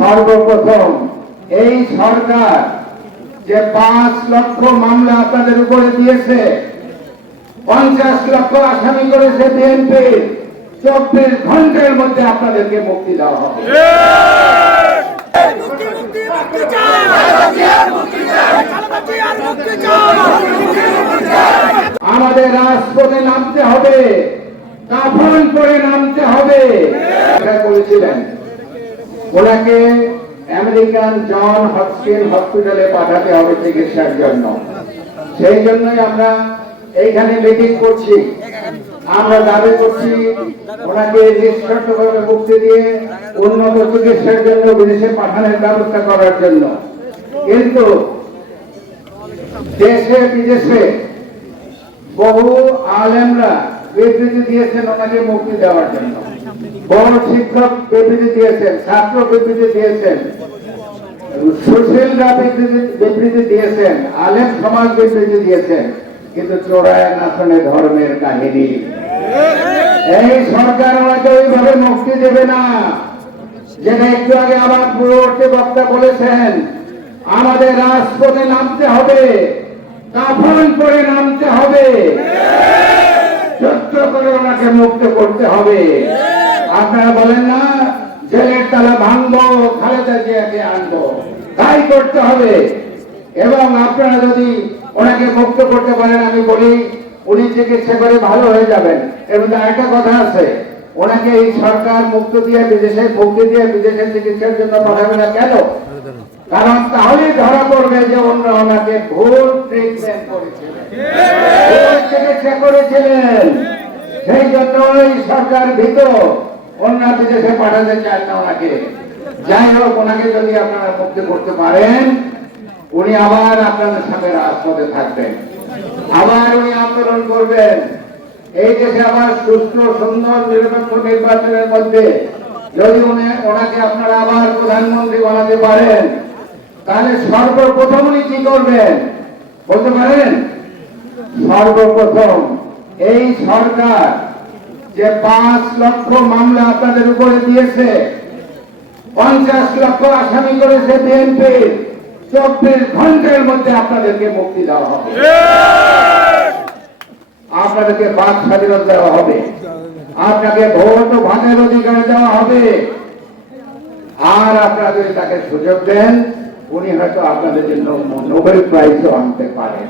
সর্বপ্রথম, এই সরকার যে পাঁচ লক্ষ মামলা আপনাদের উপরে দিয়েছে, পঞ্চাশ লক্ষ আসামি করেছে বিএনপি, চব্বিশ ঘণ্টার মধ্যে আপনাদেরকে মুক্তি দেওয়া হবে। আমাদের রাজপথে নামতে হবে, কাফন করে নামতে হবে। বলেছিলেন ওনাকে আমেরিকান জন হপকিন হসপিটালে পাঠাতে হবে চিকিৎসার জন্য। সেই জন্যই আমরা এইখানে মিটিং করছি। আমরা দাবি করছি ওনাকে নিঃশর্তভাবে মুক্তি দিয়ে উন্নত চিকিৎসার জন্য বিদেশে পাঠানোর ব্যবস্থা করার জন্য। কিন্তু দেশে, বিদেশে বহু আলেমরা বিবৃতি দিয়েছেন ওনাকে মুক্তি দেওয়ার জন্য। বড় শিক্ষক বিবৃতি দিয়েছেন, ছাত্র বিবৃতি দিয়েছেন সুশীলরা বিবৃতি দিয়েছেন, আলেম সমাজ বিবৃতি দিয়েছেন, কিন্তু চোরায় নাচনে ধর্মের কাহিনী। এই সরকার ওনাকে ওইভাবে মুক্তি দেবে না। যেটা একটু আগে আমার পূর্ববর্তী বক্তা বলেছেন, আমাদের রাজপথে নামতে হবে, কাফন করে নামতে হবে। করে ওনাকে মুক্ত করতে হবে। আপনারা বলেন না, জেলের তালা ভাঙবো, খালেদা জিয়াকে আনব। তাই করতে হবে। এবং আপনারা যদি ওনাকে মুক্ত করতে পারেন, আমি বলি, উনি চিকিৎসা করে ভালো হয়ে যাবেন। মধ্যে একটা কথা আছে। ওনাকে এই সরকার মুক্ত দিয়ে বিদেশে মুক্তি দিয়ে বিদেশে চিকিৎসার জন্য পাঠাবে না কেন? কারণ তাহলেই ধরা পড়বে যে অন্য ওনাকে ভুল ট্রিটমেন্ট করেছিলেন চিকিৎসা করেছিলেন। সেই জন্য ওই সরকার ভীত। অন্য বিদেশে পাঠাতে চান না ওনাকে। যাই হোক, ওনাকে যদি আপনারা মুক্তি করতে পারেন, উনি আবার আপনাদের সাথে রাজপথে থাকবেন। আবার উনি আন্দোলন করবেন। এই দেশে আবার সুস্থ সুন্দর, নিরপেক্ষ নির্বাচনের মধ্যে যদি উনি, ওনাকে আপনারা আবার প্রধানমন্ত্রী বানাতে পারেন, তাহলে সর্বপ্রথম উনি কি করবেন? বলতে পারেন? সর্বপ্রথম এই সরকার যে পাঁচ লক্ষ মামলা আপনাদের উপরে দিয়েছে, পঞ্চাশ লক্ষ আসামি করেছে বিএনপি চব্বিশ ঘণ্টার মধ্যে আপনাদেরকে মুক্তি দেওয়া হবে। আপনাদেরকে বাক স্বাধীনতা দেওয়া হবে। আপনাকে ভোট ও ভাতের অধিকার দেওয়া হবে। আর আপনারা যদি তাকে সুযোগ দেন, উনি হয়তো আপনাদের জন্য নোবেল প্রাইজও আনতে পারেন।